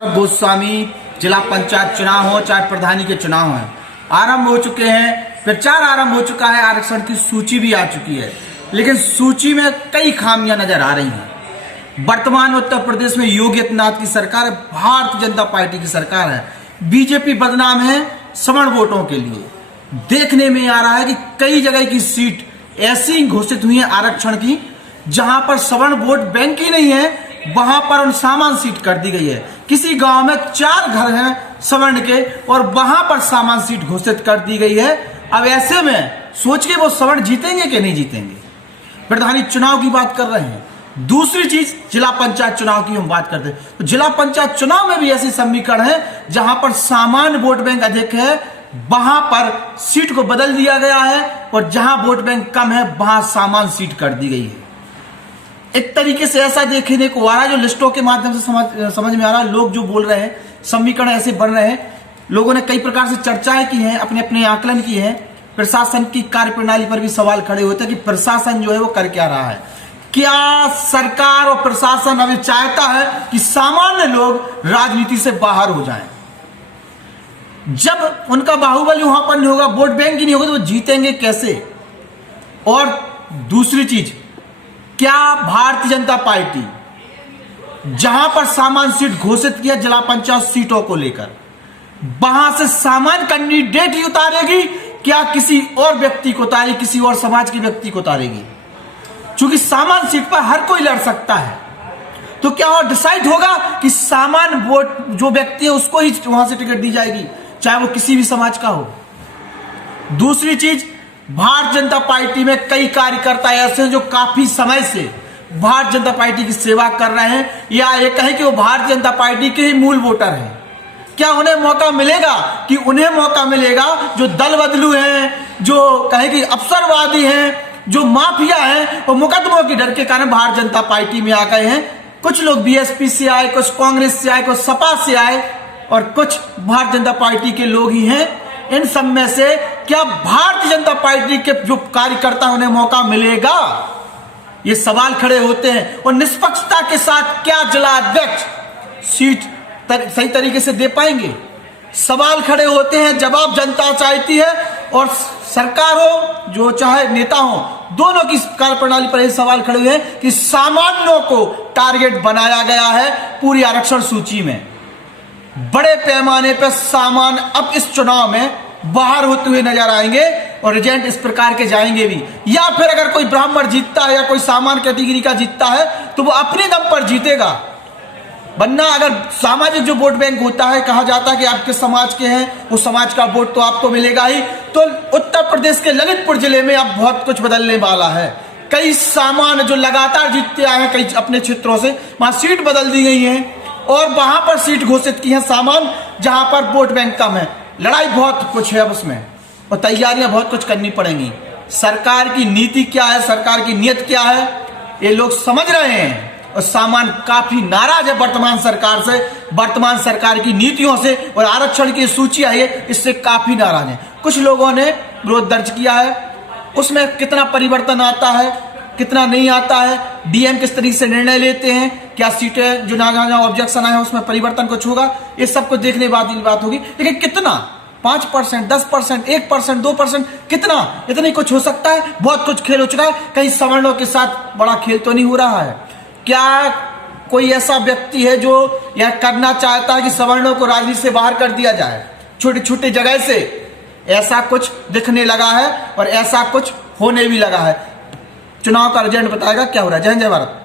गोस्वामी जिला पंचायत चुनाव हो चाहे प्रधानी के चुनाव हो आरंभ हो चुके हैं। प्रचार आरंभ हो चुका है। आरक्षण की सूची भी आ चुकी है, लेकिन सूची में कई खामियां नजर आ रही हैं। वर्तमान उत्तर प्रदेश में योगी आदित्यनाथ की सरकार है, भारतीय जनता पार्टी की सरकार है। बीजेपी बदनाम है सवर्ण वोटों के लिए। देखने में आ रहा है कि कई जगह की सीट ऐसी घोषित हुई है आरक्षण की, जहां पर सवर्ण वोट बैंक ही नहीं है, वहां पर उन सामान सीट कर दी गई है। किसी गांव में 4 घर हैं सवर्ण के और वहां पर सामान सीट घोषित कर दी गई है। अब ऐसे में सोच के वो सवर्ण जीतेंगे कि नहीं जीतेंगे। प्रधानी चुनाव की बात कर रहे हैं। दूसरी चीज जिला पंचायत चुनाव की हम बात करते हैं तो जिला पंचायत चुनाव में भी ऐसे समीकरण है जहां पर सामान्य वोट बैंक अधिक है, वहां पर सीट को बदल दिया गया है, और जहां वोट बैंक कम है वहां सामान्य सीट कर दी गई है। एक तरीके से ऐसा देखने को आ रहा है, जो लिस्टों के माध्यम से समझ में आ रहा है। लोग जो बोल रहे हैं, समीकरण ऐसे बन रहे हैं। लोगों ने कई प्रकार से चर्चाएं की हैं, अपने अपने आकलन किए हैं। प्रशासन की कार्यप्रणाली पर भी सवाल खड़े होते हैं कि प्रशासन जो है वो कर क्या रहा है। क्या सरकार और प्रशासन अभी चाहता है कि सामान्य लोग राजनीति से बाहर हो जाएं? जब उनका बाहुबल वहां पर नहीं होगा, वोट बैंक ही नहीं होगा, तो वो जीतेंगे कैसे? और दूसरी चीज, क्या भारतीय जनता पार्टी जहां पर सामान्य सीट घोषित किया जिला पंचायत सीटों को लेकर, वहां से सामान्य कैंडिडेट ही उतारेगी, क्या किसी और व्यक्ति को उतारेगी, किसी और समाज के व्यक्ति को उतारेगी? क्योंकि सामान्य सीट पर हर कोई लड़ सकता है, तो क्या वो डिसाइड होगा कि सामान्य वोट जो व्यक्ति है उसको ही वहां से टिकट दी जाएगी, चाहे वो किसी भी समाज का हो। दूसरी चीज, भारतीय जनता पार्टी में कई कार्यकर्ता ऐसे हैं जो काफी समय से भारतीय जनता पार्टी की सेवा कर रहे हैं, या ये कहें कि वो भारतीय जनता पार्टी के ही मूल वोटर हैं। क्या उन्हें मौका मिलेगा? कि उन्हें मौका मिलेगा जो दल बदलू हैं, जो कहें कि अवसरवादी हैं, जो माफिया हैं, और मुकदमों के डर के कारण भारतीय जनता पार्टी में आ गए हैं। कुछ लोग बीएसपी से आए, कुछ कांग्रेस से आए, कुछ सपा से आए, और कुछ भारतीय जनता पार्टी के लोग ही हैं। इन सब में से क्या भारतीय जनता पार्टी के जो कार्यकर्ता उन्हें मौका मिलेगा? ये सवाल खड़े होते हैं। और निष्पक्षता के साथ क्या जिला अध्यक्ष सीट सही तरीके से दे पाएंगे? सवाल खड़े होते हैं। जवाब जनता चाहती है, और सरकार हो जो चाहे नेता हो, दोनों की कार्यप्रणाली पर यह सवाल खड़े हुए हैं कि सामान्यों को टारगेट बनाया गया है पूरी आरक्षण सूची में। बड़े पैमाने पर सामान्य अब इस चुनाव में बाहर होते हुए नजर आएंगे, और रिजल्ट इस प्रकार के जाएंगे भी। या फिर अगर कोई ब्राह्मण जीतता है या कोई सामान्य कैटेगरी का जीतता है तो वो अपने दम पर जीतेगा। वरना अगर सामाजिक जो वोट बैंक होता है, कहा जाता है कि आपके समाज के हैं, उस समाज का वोट तो आपको मिलेगा ही। तो उत्तर प्रदेश के ललितपुर जिले में अब बहुत कुछ बदलने वाला है। कई सामान्य जो लगातार जीतते आए हैं कई अपने क्षेत्रों से, वहां सीट बदल दी गई है, और वहां पर सीट घोषित की है सामान्य, जहां पर वोट बैंक कम है। लड़ाई बहुत कुछ है अब उसमें, और तैयारियां बहुत कुछ करनी पड़ेंगी। सरकार की नीति क्या है, सरकार की नीयत क्या है, ये लोग समझ रहे हैं। और सामान्य काफी नाराज है वर्तमान सरकार से, वर्तमान सरकार की नीतियों से, और आरक्षण की सूची आई है इससे काफी नाराज है। कुछ लोगों ने विरोध दर्ज किया है, उसमें कितना परिवर्तन आता है, कितना नहीं आता है, डीएम किस तरीके से निर्णय लेते हैं, क्या सीटें जो जहां ऑब्जेक्शन आए हैं उसमें परिवर्तन कुछ होगा, ये सब कुछ देखने बाद बात होगी। लेकिन कितना, 5%, 10%, 1%, 2%, कितना, इतनी कुछ हो सकता है। बहुत कुछ खेल हो चुका है। कहीं सवर्णों के साथ बड़ा खेल तो नहीं हो रहा है? क्या कोई ऐसा व्यक्ति है जो यह करना चाहता है कि सवर्णों को राजनीति से बाहर कर दिया जाए छोटी छोटी जगह से? ऐसा कुछ दिखने लगा है, और ऐसा कुछ होने भी लगा है। चुनाव का रिजल्ट बताएगा क्या हो रहा है। जय हिंद, जय भारत।